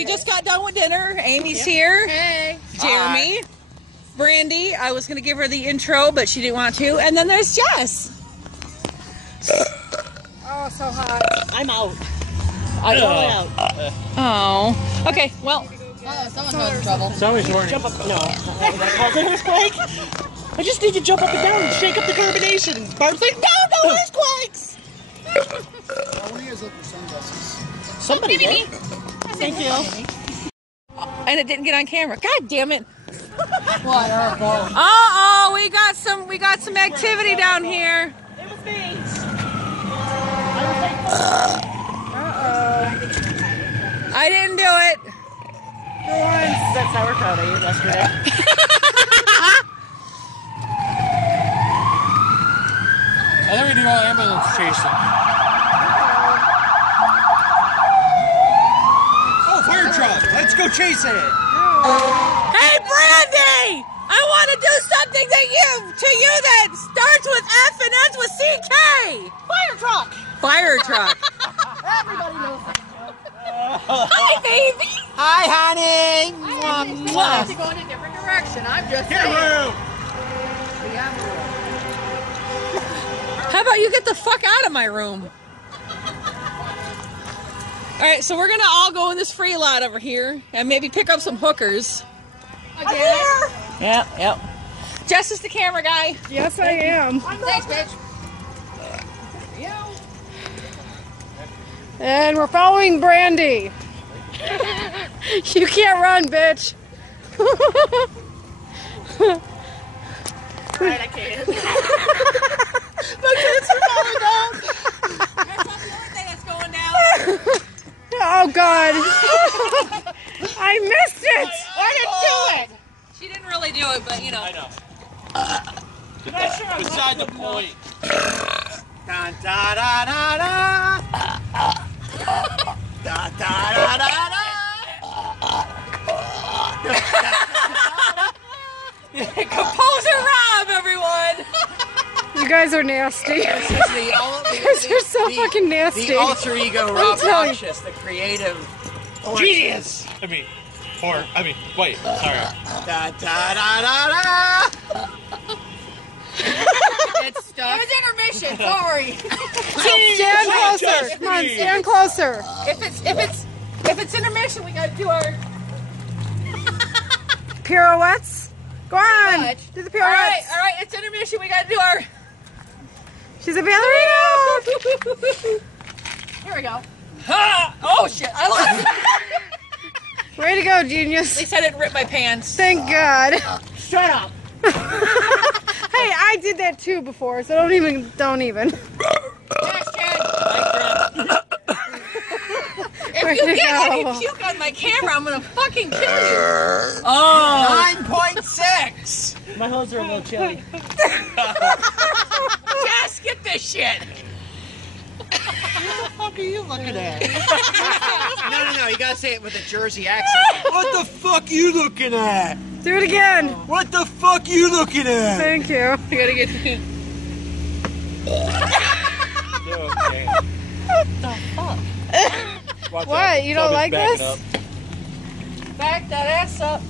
we just got done with dinner. Amy's here. Hey. Jeremy. Brandy. I was going to give her the intro, but she didn't want to. And then there's Jess. Oh, so hot. I'm out. I'm out. Oh. Okay, well. Someone's in trouble. Somebody's warning. Jump up. No. That caused an earthquake? I just need to jump up and down and shake up the carbonation. Barb's like, no earthquakes! Somebody did. Thank you. And it didn't get on camera. God damn it. What? Uh-oh, we got some activity down here. It was me. I didn't do it. For once. That's how we're proud of you yesterday. I think we do all ambulance chasing. Oh, fire truck! Let's go chase it! Hey, Brandy! I want to do something to you that starts with F and ends with CK! Fire truck! Fire truck. Everybody knows that. Hi, baby! Hi, honey! I have to go in a different direction. I'm just saying. How about you get the fuck out of my room? Alright, so we're gonna all go in this free lot over here and maybe pick up some hookers. Again? Yep. Jess is the camera guy. Yes, I am. Thanks, bitch. And we're following Brandy. You can't run, bitch. Alright, I can't. My pants are falling down. That's not the only thing that's going down. Oh, God. I missed it. I didn't do it! She didn't really do it, but you know. I know. Beside the point. Da da da da da. Da da da da da. Composer Rob, everyone! You guys are nasty. You guys are so fucking nasty. The alter ego Rob telling you. Noxious, the creative Genius! Wait, sorry. Da da da da da. It's stuck. It was intermission, sorry. Stand closer. Come on, stand closer. If it's intermission, we gotta do our Pirouettes. Go on. Do the pirouettes. All right, it's intermission, we gotta do our She's a ballerina. Here we go. Oh shit, I lost. Way to go, genius. At least I didn't rip my pants. Thank God. Shut up. Hey, I did that too before, so don't even. If you get any puke on my camera, I'm gonna fucking kill you. Oh. 9.6. My hose are a little chilly. Jess, get this shit. What the fuck are you looking at? No, you gotta say it with a Jersey accent. What the fuck are you looking at? Do it again. What the fuck are you looking at? Thank you. You gotta get. Okay. Watch What? out. You don't like Somebody's this? backing up. Back that ass up.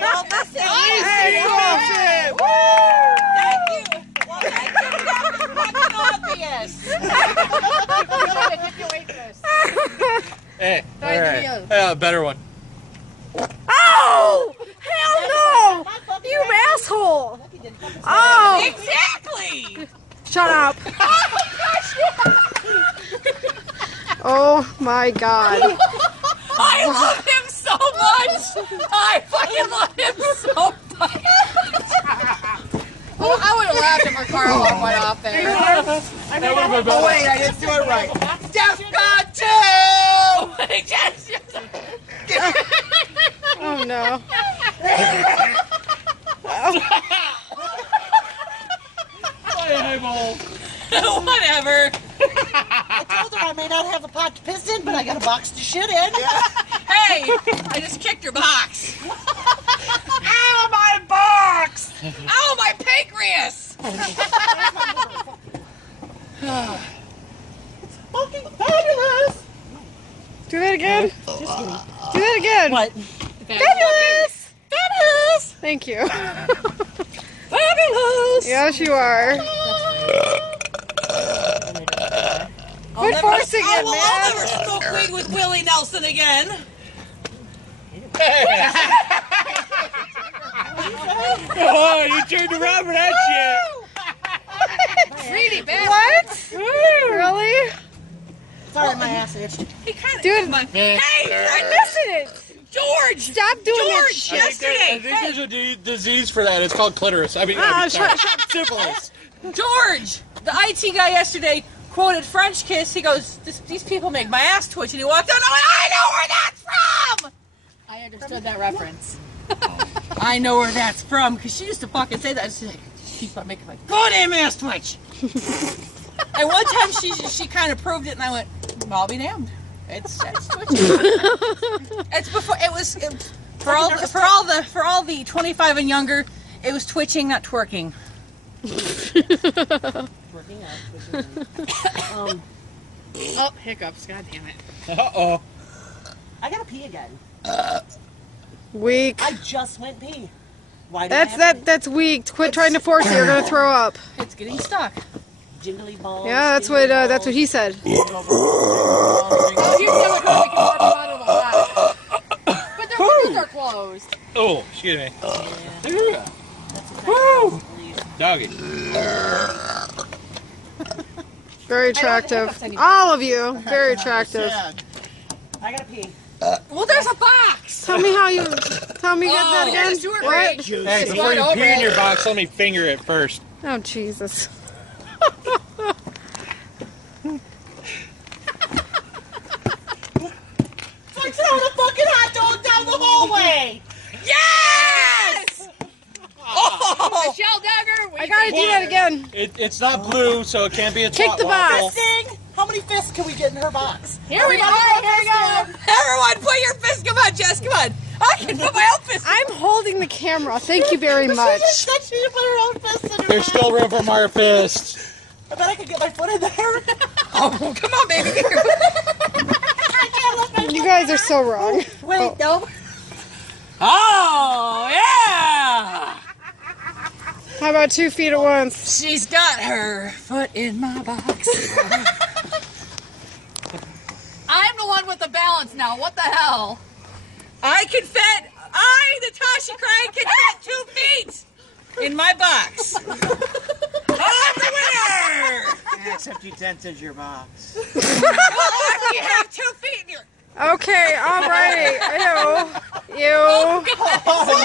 Well, listen. Hey, cool. Thank you. Well, thank you. That was fucking obvious. Hey, alright. Better one. Oh! Hell no! You asshole! Oh! Exactly. Shut up. Oh my God. I love him so much. I fucking love him so much. Well, I would have laughed if her car alarm went off there. Oh wait, I didn't do it right. DEFCON 2! Yes. Oh no. Whatever. I told her I may not have a pot to piss in, but I got a box to shit in. Hey, I just kicked your box. Ow, my box! Ow, my pancreas. Fucking fabulous! Do that again. Just kidding. Do that again. What? Fabulous. Fabulous. Thank you. Fabulous! Yes, you are. Quit forcing it, I'll man. never smoke weed with Willie Nelson again. Oh, you turned around for that Really bad. What? Really? Sorry, my ass itched. He kind of. Dude, Hey, I'm missing it. George! Stop doing that George, shit. yesterday! I think there's a disease for that. It's called clitoris. I mean, syphilis. George! The IT guy yesterday quoted French Kiss. He goes, these people make my ass twitch. And he walked out and I went, I know where that's from! I understood that reference. I know where that's from, because she used to fucking say that. She's like, keep on making my goddamn ass twitch. And one time she kind of proved it, and I went, I'll be damned. It's twitching. It's before for all the 25 and younger, it was twitching, not twerking. Working out. Oh, hiccups. God damn it. Uh-oh. I gotta pee again. Weak. I just went pee. Why do I have to That's weak. Quit trying to force it. You're gonna throw up. It's getting stuck. Jingly balls? Yeah, that's what he said. Oh, you do it because we can warp them out of the lot. But their windows are closed. Oh, excuse me. Doggy. Very attractive. All of you, very attractive. I gotta pee. Well, there's a box. Tell me get that again. do it What? right. Hey, before you pee in your box, let me finger it first. Oh Jesus. I thrown a fucking hot dog down the hallway! Yes! Oh! Michelle Dagger, I gotta do that again. It's not blue, so it can't be a Kick top the box. waffle. Fisting! How many fists can we get in her box? here we go. Here we go. Everyone, put your fist. Come on, Jess. Come on. I can put my own fist. I'm holding the camera. Thank you very much. She said she put her own fist in her There's box. still room for more fists. I bet I could get my foot in there. Oh, come on, baby. You guys are so wrong. Wait, no. Oh, yeah. How about 2 feet at once? She's got her foot in my box. I'm the one with the balance now. What the hell? Natasha Craig, can fit 2 feet in my box. I'm the winner. Except you dented your box. Well, you have 2 feet in your... Okay, alrighty. Ew.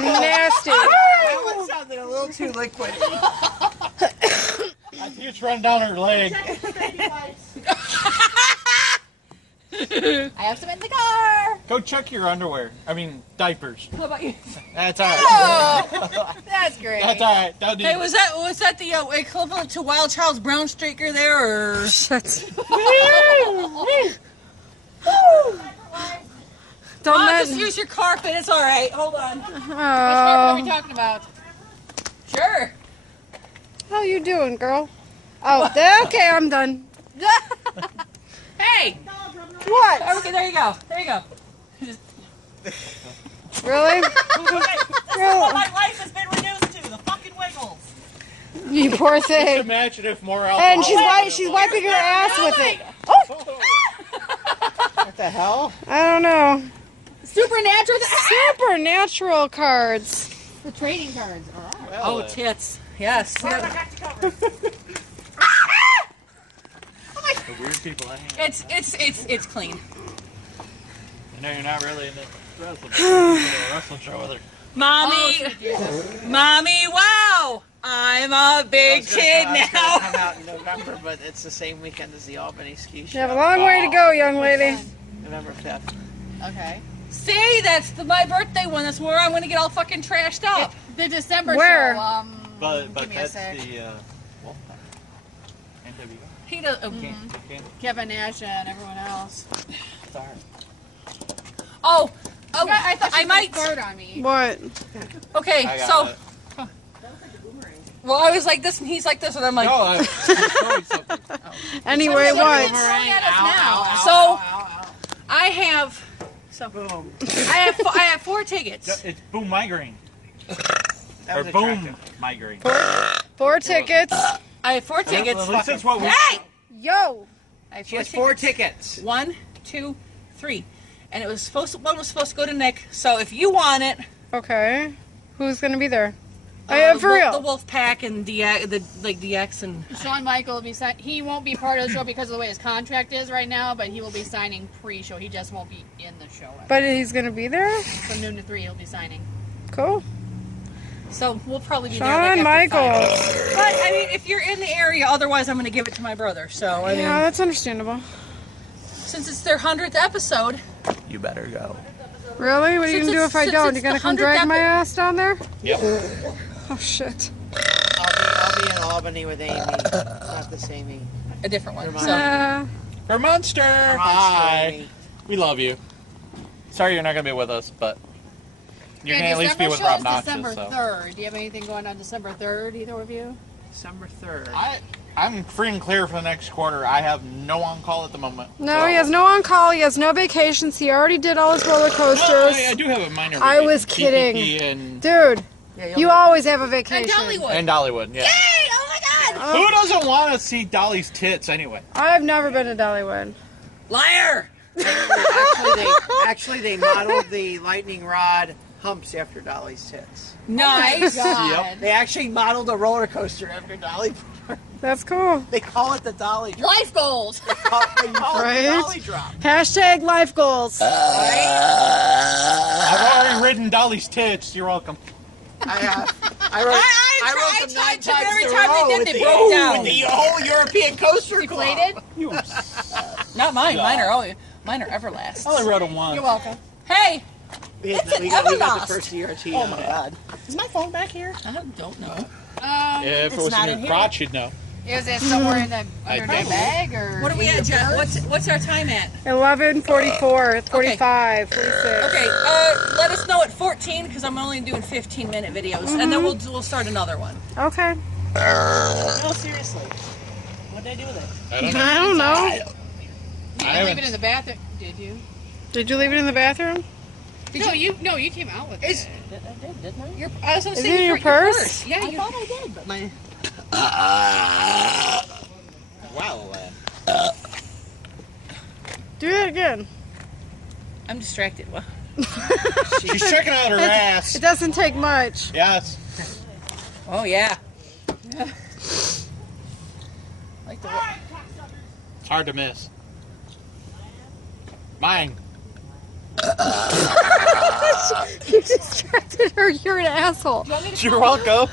Nasty. That one sounded a little too liquidy. I think it's running down her leg. I have some in the car. Go check your underwear. I mean, diapers. How about you? That's all right. Oh, that's great. That's all right. Don't do Hey, was that the equivalent to Wild Child's brown streaker there, or... Don't I'll let. just use your carpet. It's all right. Hold on. Which part are we Oh, talking about? Sure. how you doing, girl? Oh, okay, I'm done. Hey. What? Okay, there you go. There you go. Really? This is what my life has been reduced to, the fucking Wiggles. You poor thing. Imagine if more alcohol. And she's wiping her ass with it. What the hell? I don't know. Supernatural. Supernatural cards. The trading cards. All right. Oh, tits. Yes. The weird people I hang. It's clean. I know you're not really in the wrestling show with her. Mommy, mommy, wow! I'm a big kid It's gonna now. come out in November, but it's the same weekend as the Albany ski show. You have a long way to go, young lady. November 5th. Okay. See, that's my birthday one. That's where I'm gonna get all fucking trashed up. The December Where? show. But Give me a that's sec. the Wolfpack. NWO. He does. Okay. Kevin Nash and everyone else. Sorry. Oh, I thought I she might. third on me. What? Okay, I got so. it. Well, I was like this, and he's like this, and I'm like. No, I showed something. Anyway, what? Throwing at us now. So, I I have. So Boom. I have 4 tickets. It's boom migraine. That Or was boom attractive. migraine. 4 tickets. I have 4 tickets. At least that's what we. Hey! Yo. I have She has 4 tickets. 1, 2, 3, and it was supposed to. One was supposed to go to Nick. So if you want it, Okay. Who's gonna be there? Oh yeah, for the real. Wolf Pack and DX and. Shawn Michael will be he won't be part of the show because of the way his contract is right now, but he will be signing pre-show. He just won't be in the show. But he's gonna be there. From noon to 3, he'll be signing. Cool. So we'll probably be there. Shawn Like after Michaels. 5. But I mean, if you're in the area, otherwise I'm going to give it to my brother. So I mean, Yeah, that's understandable. since it's their 100th episode. You better go. Really? What are you Since gonna do it's- if I since don't? it's You gonna the come 100th drag my ass down there? Yep. Oh shit. I'll be in Albany with Amy. Not the same Amy. A different one. Never So, mind. For Monster. Monster Hi. Amy. We love you. Sorry you're not gonna be with us, but you're And gonna at least be December with show Rob is December Notches. So 3rd. Do you have anything going on December 3rd, either of you? December 3rd. I'm free and clear for the next quarter. I have no on call at the moment. No, so- he has no on call. He has no vacations. He already did all his roller No, coasters. I do have a minor. I vacation. was kidding. PPP and Dude, Yeah, you always have a and vacation. Dollywood. and Dollywood. Yeah. Hey! Oh my God! Who doesn't want to see Dolly's tits anyway? I've never been to Dollywood. Liar! Actually, they modeled the lightning rod humps after Dolly's tits. Nice. God. They actually modeled a roller coaster after Dolly. That's cool. They call it the Dolly drop. Life goals. They call Right? it the Dolly drop. Hashtag life goals. I've already ridden Dolly's tits. You're welcome. I have. I I rode them tried 9 to. times Every in a time they row did, with they the- broke down. With the whole European coaster Deflated? club. Not mine. Mine are Everlast. I only rode them once. You're welcome. Hey, It's an we got the Everlast. first ERT. Oh my god. is my phone back here? I don't know. If it was not in in your here. crotch, you'd know. Is it somewhere in the under think. the bag or? What are we in at, your Jen? purse? What's our time at? 11:44, 45, 46. Okay, let us know at 14 because I'm only doing 15-minute videos, and then we'll start another one. Okay. No, seriously. What'd they do with it? I don't know. I don't know. You didn't leave it in the bathroom, did you? Did you leave it in the bathroom? No, you came out with it. I did, didn't I? I was going to Is say it in your purse? Yeah, I you thought I did, but my... Wow. Do it again. I'm distracted. Well, She's checking out her ass. It doesn't take much. Yes. oh yeah. Like the It's hard to miss. Mine. You distracted her. You're an asshole. You're welcome.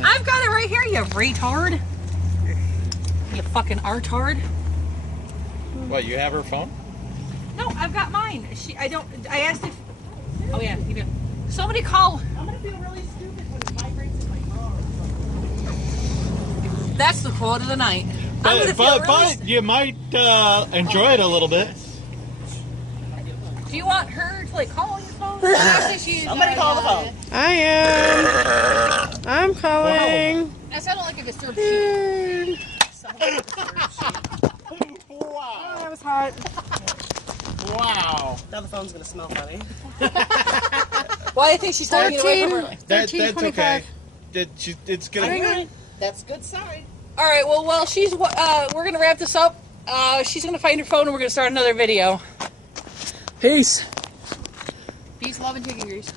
I've got it right here, you retard. You fucking artard. What, you have her phone? No, I've got mine. I asked if. Oh yeah, you do. Somebody call. I'm gonna feel really stupid when it vibrates in my car. That's the quote of the night. I'm gonna But, feel really. you might enjoy it a little bit. Do you want her to like call on your phone? Somebody call the phone. I am. I'm calling. That sounded like a disturbed sheep. Wow. That was hot. Wow. Now the phone's gonna smell funny. Well, I think she's taking it away from her. 13, That's 25. okay. It's gonna. That's good sign. All right. Well, we're gonna wrap this up. She's gonna find her phone and we're gonna start another video. Peace. Peace, love, and chicken grease.